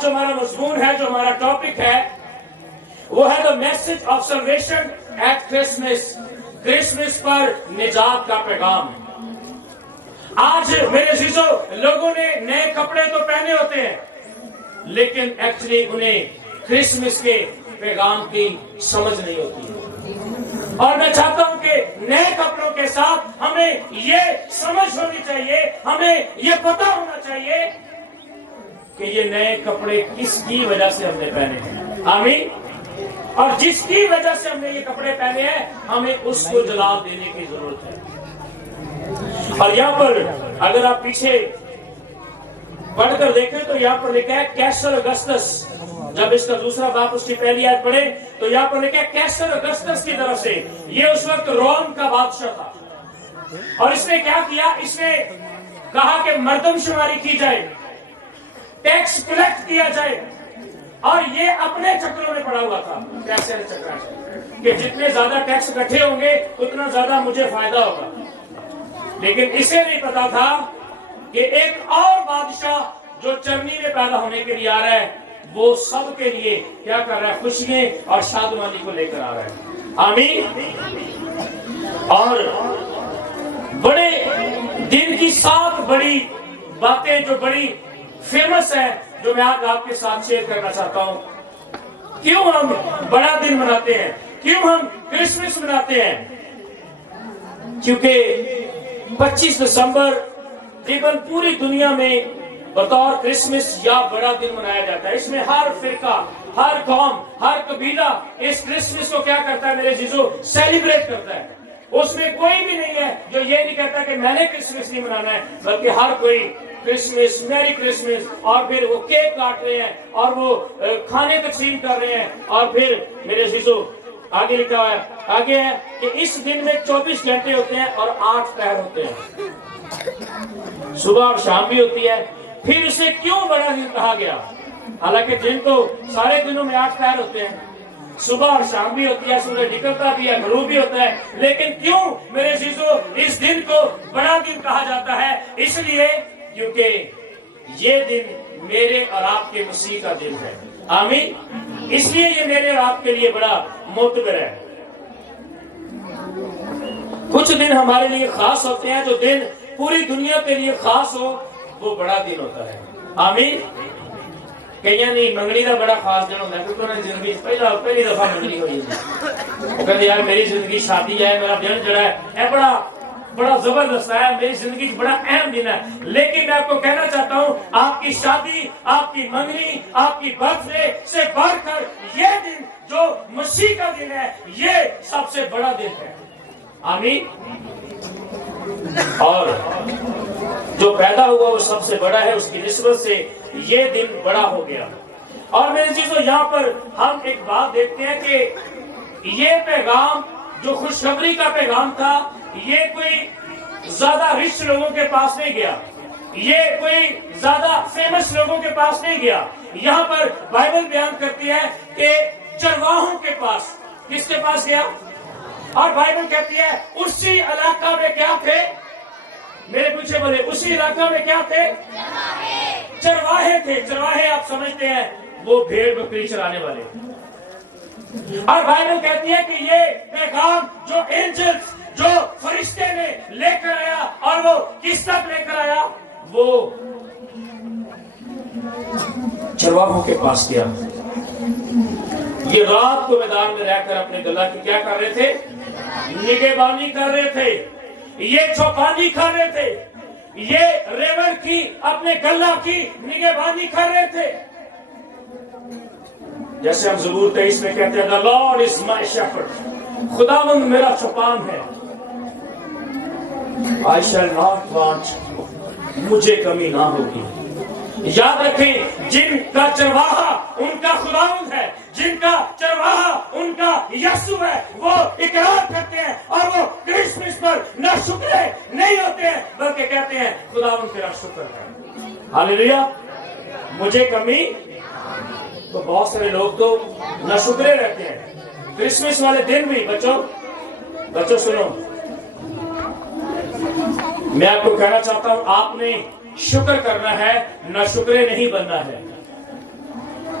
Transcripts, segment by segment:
آج جو ہمارا مضمون ہے, جو ہمارا ٹاپک ہے, وہ ہے the message of salvation at Christmas. Christmas پر نجات کا پیغام. آج میرے عزیزو, لوگوں نے نئے کپڑے تو پہنے ہوتے ہیں, لیکن ایکچولی انہیں کرسمس کے پیغام کی سمجھ نہیں ہوتی ہے. اور میں چاہتا ہوں کہ نئے کپڑوں کے ساتھ ہمیں یہ سمجھ ہونی چاہیے, ہمیں یہ پتہ ہونا چاہیے کہ یہ نئے کپڑے کس کی وجہ سے ہم نے پہنے ہیں. آمین. اور جس کی وجہ سے ہم نے یہ کپڑے پہنے ہیں, ہمیں اس کو جلال دینے کی ضرورت ہے. اور یہاں پر اگر آپ پیچھے پڑھ کر دیکھیں تو یہاں پر لکھا ہے کیسر اگسطس. جب اس کا دوسرا باب اس کی پہلی آیت پڑھے تو یہاں پر لکھا ہے کیسر اگسطس کی طرف سے. یہ اس وقت روم کا بادشاہ تھا, اور اس نے کیا کیا, اس نے کہا کہ مردم شماری کی جائے, ٹیکس کلیکٹ کیا جائے, اور یہ اپنے چکروں میں پڑا ہوا تھا. کیسے چکر کہ جتنے زیادہ ٹیکس اکٹھے ہوں گے اتنا زیادہ مجھے فائدہ ہوگا. لیکن اسے نہیں پتا تھا کہ ایک اور بادشاہ جو چرنی میں پیدا ہونے کے لیے آ رہا ہے, وہ سب کے لیے کیا کر رہا ہے, خوشیاں اور شادمانی کو لے کر آ رہا ہے. آمین. اور بڑے دن کی 7 بڑی باتیں جو بڑی فیمس ہیں, جو میں آج آپ کے ساتھ شیئر کرنا چاہتا ہوں. کیوں ہم بڑا دن مناتے ہیں, کیوں ہم کرسمس مناتے ہیں؟ کیونکہ 25 دسمبر تقریباً پوری دنیا میں بطور کرسمس یا بڑا دن منایا جاتا ہے. اس میں ہر فرقہ, ہر قوم, ہر قبیلہ اس کرسمس کو کیا کرتا ہے میرے عزیزو, سیلیبریٹ کرتا ہے. اس میں کوئی بھی نہیں ہے جو یہ نہیں کہتا کہ میں نے کرسمس نہیں منانا ہے, بلکہ ہر کوئی کرسمس, میری کرسمس, اور پھر وہ کیک کاٹ رہے ہیں اور وہ کھانے تقسیم کر رہے ہیں. اور پھر میرے عزیزو آگے لکھا ہوا ہے, آگے ہے کہ اس دن میں 24 گھنٹے ہوتے ہیں اور 8 پہر ہوتے ہیں, صبح اور شام بھی ہوتی ہے. پھر اسے کیوں بڑا دن کہا گیا؟ حالانکہ دن تو سارے دنوں میں 8 پہر ہوتے ہیں, صبح اور شام بھی ہوتی ہے, سورج نکلتا بھی ہے, غروب بھی ہوتا ہے. لیکن کیوں میرے عزیزو اس دن کو بڑا دن کہا جاتا ہے؟ اس لیے کیونکہ یہ دن میرے اور آپ کے مسیح کا دن ہے. آمین. اس لیے یہ میرے اور آپ کے لیے بڑا معتبر ہے. کچھ دن ہمارے لیے خاص ہوتے ہیں, جو دن پوری دنیا کے لیے خاص ہو وہ بڑا دن ہوتا ہے. آمین. کئی نہیں منگنی کا بڑا خاص دن ہوتا ہے, کیونکہ انہوں نے زندگی پہلی دفعہ منگنی ہوئی ہے. وہ کہتے یار میری زندگی شادی ہے, میرا دن جڑا ہے بڑا زبردست ہے, میری زندگی بڑا اہم دن ہے. لیکن میں آپ کو کہنا چاہتا ہوں, آپ کی شادی, آپ کی منگنی, آپ کی برتھ ڈے سے بڑھ کر یہ دن جو مسیح کا دن ہے, یہ سب سے بڑا دن ہے. آمین. اور جو پیدا ہوا وہ سب سے بڑا ہے, اس کی نسبت سے یہ دن بڑا ہو گیا. اور میرے چیزوں یہاں پر ہم ایک بات دیکھتے ہیں کہ یہ پیغام جو خوشخبری کا پیغام تھا, یہ کوئی زیادہ رچ لوگوں کے پاس نہیں گیا, یہ کوئی زیادہ فیمس لوگوں کے پاس نہیں گیا. یہاں پر بائبل بیان کرتی ہے کہ چرواہوں کے پاس. کس کے پاس گیا؟ اور بائبل کہتی ہے اسی علاقہ میں کیا تھے, میرے پیچھے بولے, اسی علاقہ میں کیا تھے؟ چرواہے تھے. چرواہے آپ سمجھتے ہیں وہ بھیڑ بکری چرانے والے. اور بائبل کہتی ہے کہ یہ پیغام جو اینجلز, جو فرشتے نے لے کر آیا, اور وہ کس تک لے کر آیا, وہ چرواہوں کے پاس گیا. یہ رات کو میدان میں رہ کر اپنے گلا کی کیا کر رہے تھے؟ نگہبانی کر رہے تھے, یہ چوپانی کر رہے تھے, یہ ریور کی اپنے گلا کی نگہبانی کر رہے تھے. جیسے ہم زبور 23 میں کہتے ہیں The Lord is my shepherd, خداوند میرا چوپان ہے, I shall not want, مجھے کمی نہ ہوگی. یاد رکھیں, جن کا چرواہا ان کا خداوند ہے, جن کا چرواہا ان کا یسوع ہے, وہ اقرار کرتے ہیں اور وہ کرسمس پر نہ شکرے نہیں ہوتے ہیں, بلکہ کہتے ہیں خداوند تیرا شکر ہے. ہاللیلویا. مجھے کمی. تو بہت سارے لوگ تو نہ شکرے رہتے ہیں کرسمس والے دن بھی. بچوں سنو, میں آپ کو کہنا چاہتا ہوں, آپ نے شکر کرنا ہے, نہ شکرے نہیں بننا ہے.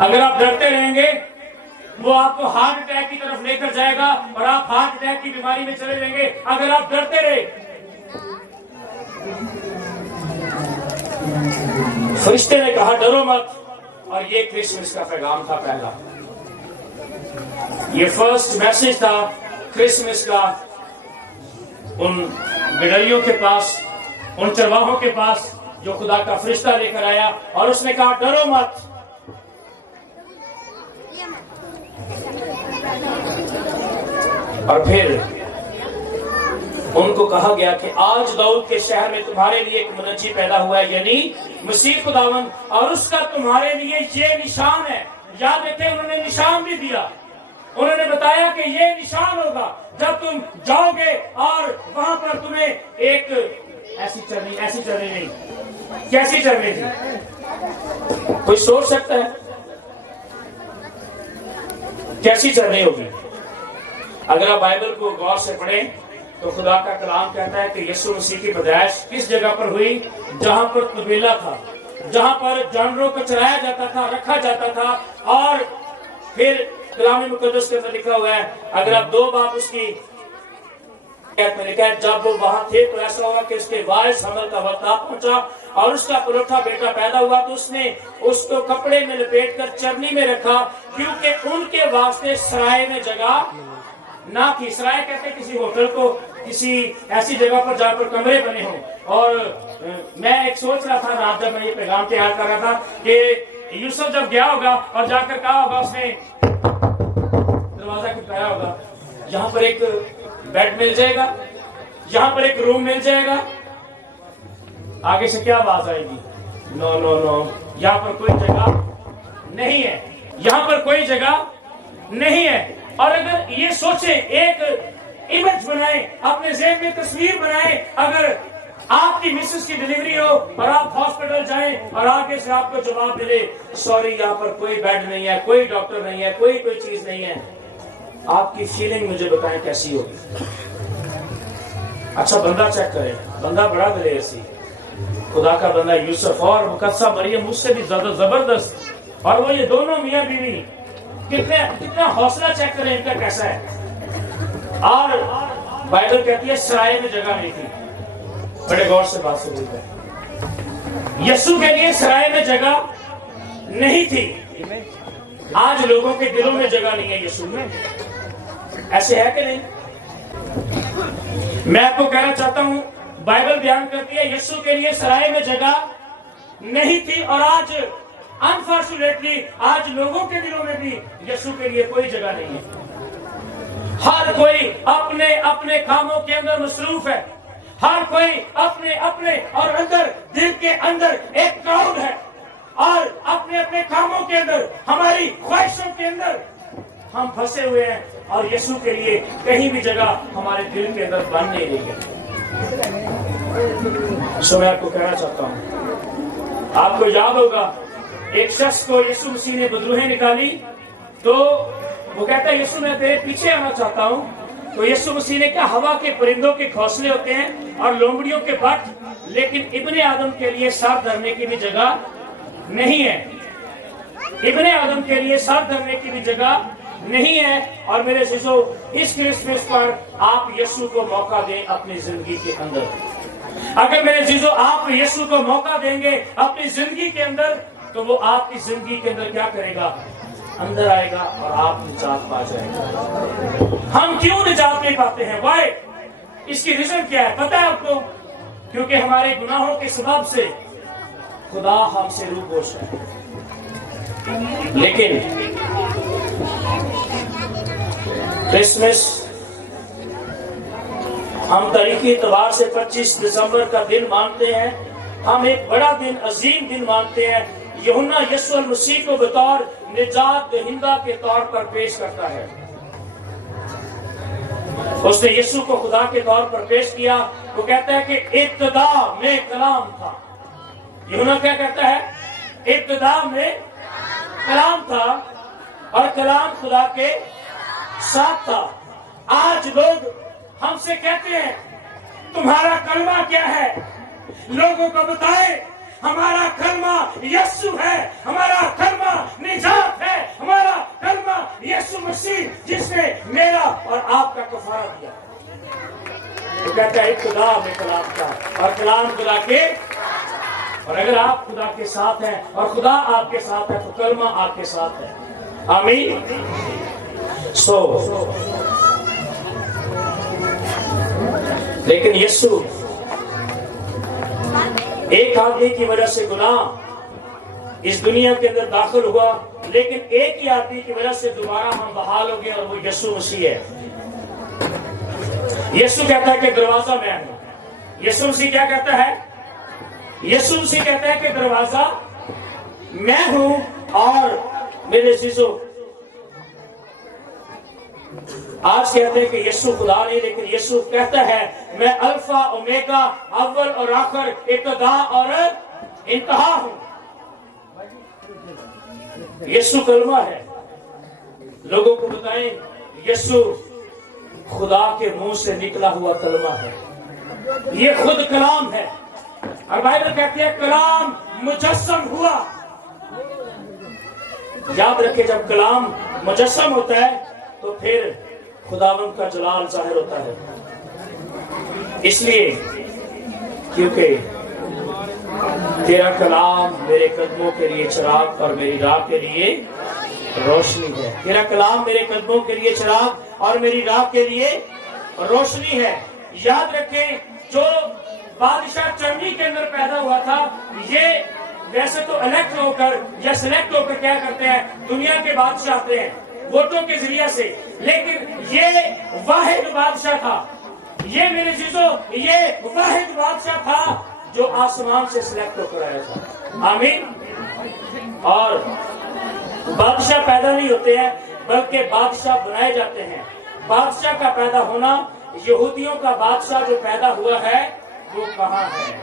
اگر آپ ڈرتے رہیں گے وہ آپ کو ہارٹ اٹیک کی طرف لے کر جائے گا اور آپ ہارٹ اٹیک کی بیماری میں چلے جائیں گے اگر آپ ڈرتے رہے. فرشتے نے کہا ڈرو مت, اور یہ کرسمس کا پیغام تھا پہلا. یہ فرسٹ میسج تھا کرسمس کا ان گڈریوں کے پاس, ان چرواہوں کے پاس جو خدا کا فرشتہ لے کر آیا اور اس نے کہا ڈرو مت. اور پھر ان کو کہا گیا کہ آج داؤد کے شہر میں تمہارے لیے ایک منجی پیدا ہوا ہے, یعنی مسیح خداوند, اور اس کا تمہارے لیے یہ نشان ہے. یاد رکھیں انہوں نے نشان بھی دیا, انہوں نے بتایا کہ یہ نشان ہوگا جب تم جاؤ گے اور وہاں پر تمہیں ایک ایسی چلنی نہیں, کیسی چلنی تھی؟ کوئی سوچ سکتا ہے کیسی چلنی ہوگی؟ اگر آپ بائبل کو غور سے پڑھیں تو خدا کا کلام کہتا ہے کہ یسوع مسیح کی پیدائش کس جگہ پر ہوئی؟ جہاں پر طویلا تھا, جہاں پر جانوروں کو چرایا جاتا تھا, رکھا جاتا تھا. اور پھر کلام مقدس کے اندر لکھا ہوا ہے, اگر آپ 2 باب اس کی میں لکھا ہے, جب وہ وہاں تھے تو ایسا ہوا کہ اس کے وارث حمل کا وقت آ پہنچا اور اس کا پروٹھا بیٹا پیدا ہوا تو اس نے اس کو کپڑے میں لپیٹ کر چرنی میں رکھا, کیونکہ ان کے واسطے سرائے میں جگہ نہ تھی. سرائے کہتے ہیں کسی ہوٹل کو, کسی ایسی جگہ پر جہاں پر کمرے بنے ہوں. اور میں ایک سوچ رہا تھا رات جب میں یہ پیغام تیار کر رہا تھا کہ یوسف جب گیا ہوگا اور جا کر کہا ہوگا, اس نے دروازہ کھٹکایا ہوگا, یہاں پر ایک بیڈ مل جائے گا, یہاں پر ایک روم مل جائے گا. آگے سے کیا آواز آئے گی؟ نو نو نو, یہاں پر کوئی جگہ نہیں ہے, یہاں پر کوئی جگہ نہیں ہے. اور اگر یہ سوچیں, ایک امیج بنائیں, اپنے ذہن میں تصویر بنائیں, اگر آپ کی مسز کی ڈیلیوری ہو اور آپ ہاسپٹل جائیں اور آگے سے آپ کو جواب ملے سوری یہاں پر کوئی بیڈ نہیں ہے, کوئی ڈاکٹر نہیں ہے, کوئی چیز نہیں ہے, آپ کی فیلنگ مجھے بتائیں کیسی ہوگی؟ اچھا بندہ چیک کرے, بندہ بڑا دلیر سی, خدا کا بندہ یوسف اور مقدسہ مریم مجھ سے بھی زیادہ زبردست, اور وہ یہ دونوں میاں بیوی کتنا حوصلہ چیک کریں ان کا کیسا ہے. اور بائبل کہتی ہے سرائے میں جگہ نہیں تھی. بڑے غور سے بات سنیے, یسوع کے لیے سرائے میں جگہ نہیں تھی. آج لوگوں کے دلوں میں جگہ نہیں ہے یسوع میں, ایسے ہے کہ نہیں؟ میں آپ کو کہنا چاہتا ہوں بائبل بیان کرتی ہے یسوع کے لیے سرائے میں جگہ نہیں تھی, اور آج انفارچونیٹلی آج لوگوں کے دلوں میں بھی یسوع کے لیے کوئی جگہ نہیں ہے. ہر کوئی اپنے اپنے کاموں کے اندر مصروف ہے, ہر کوئی اپنے اپنے اور اندر دل کے اندر ایک کراؤڈ ہے, اور اپنے اپنے کاموں کے اندر, ہماری خواہشوں کے اندر ہم پھنسے ہوئے ہیں, اور یسوع کے لیے کہیں بھی جگہ ہمارے دل کے اندر بن نہیں رہی ہے. سو میں آپ کو کہنا چاہتا ہوں, آپ کو یاد ہوگا ایک شخص کو یسوع مسیح نے بدروہیں نکالی تو وہ کہتا ہے یسوع میں تیرے پیچھے آنا چاہتا ہوں. تو یسوع مسیح نے کہا ہوا کے پرندوں کے گھونسلے ہوتے ہیں اور لومڑیوں کے بٹ, لیکن ابن آدم کے لیے سر دھرنے کی بھی جگہ نہیں ہے. ابن آدم کے لیے سر دھرنے کی بھی جگہ نہیں ہے. اور میرے عزیزو, اس کرسمس پر آپ یسوع کو موقع دیں اپنی زندگی کے اندر. اگر میرے عزیزو آپ یسوع کو موقع دیں گے اپنی زندگی کے اندر, تو وہ آپ کی زندگی کے اندر کیا کرے گا؟ اندر آئے گا اور آپ نجات پا جائیں گے. ہم کیوں نجات نہیں پاتے ہیں؟ وائی؟ اس کی ریزن کیا ہے پتہ ہے آپ کو؟ کیونکہ ہمارے گناہوں کے سبب سے خدا ہم سے روپوش ہے. لیکن کرسمس ہم تاریخی اعتبار سے 25 دسمبر کا دن مانتے ہیں. ہم ایک بڑا دن, عظیم دن مانتے ہیں. یوحنا یسوع المسیح کو بطور نجات دہندہ کے طور پر پیش کرتا ہے. اس نے یسوع کو خدا کے طور پر پیش کیا. وہ کہتا ہے کہ ابتدا میں کلام تھا. یوحنا کیا کہتا ہے؟ ابتدا میں کلام تھا اور کلام خدا کے ساتھ تھا. آج لوگ ہم سے کہتے ہیں تمہارا کلمہ کیا ہے؟ لوگوں کو بتائے ہمارا کلمہ یسوع ہے، ہمارا کلمہ نجات ہے، ہمارا کلمہ یسوع مسیح جس نے میرا اور آپ کا کفارہ دیا۔ تو کہتا ہے خدا میں کلام کا اور کلام خدا کے، اور اگر آپ خدا کے ساتھ ہیں اور خدا آپ کے ساتھ ہے تو کلمہ آپ کے ساتھ ہے۔ آمین۔ لیکن یسوع ایک آدمی کی وجہ سے گناہ اس دنیا کے اندر داخل ہوا، لیکن ایک ہی آدمی کی وجہ سے دوبارہ ہم بحال ہو گئے اور وہ یسوع مسیح ہے۔ یسوع کہتا ہے کہ دروازہ میں ہوں۔ یسوع مسیح کیا کہتا ہے؟ یسوع مسیح کہتا ہے کہ دروازہ میں ہوں۔ اور میرے عزیزو، آج کہتے ہیں کہ یسوع خدا نہیں، لیکن یسوع کہتا ہے میں الفا اومیگا، اول اور آخر، ابتدا اور انتہا ہوں۔ یسوع کلمہ ہے۔ لوگوں کو بتائیں یسوع خدا کے منہ سے نکلا ہوا کلمہ ہے، یہ خود کلام ہے۔ اور بائبل کہتی ہے کلام مجسم ہوا۔ یاد رکھیں جب کلام مجسم ہوتا ہے تو پھر خداوند کا جلال ظاہر ہوتا ہے۔ اس لیے کیونکہ تیرا کلام میرے قدموں کے لیے چراغ اور میری راہ کے لیے روشنی ہے۔ تیرا کلام میرے قدموں کے لیے چراغ اور میری راہ کے لیے روشنی ہے۔ یاد رکھیں جو بادشاہ چرنی کے اندر پیدا ہوا تھا، یہ ویسے تو الیکٹ ہو کر یا سلیکٹ ہو کر کیا کرتے ہیں، دنیا کے بادشاہ آتے ہیں ووٹوں کے ذریعے سے، لیکن یہ واحد بادشاہ تھا، یہ میرے عزیزو یہ واحد بادشاہ تھا جو آسمان سے سلیکٹ ہو کر آیا تھا۔ آمین۔ اور بادشاہ پیدا نہیں ہوتے ہیں بلکہ بادشاہ بنائے جاتے ہیں۔ بادشاہ کا پیدا ہونا، یہودیوں کا بادشاہ جو پیدا ہوا ہے وہ کہاں ہے؟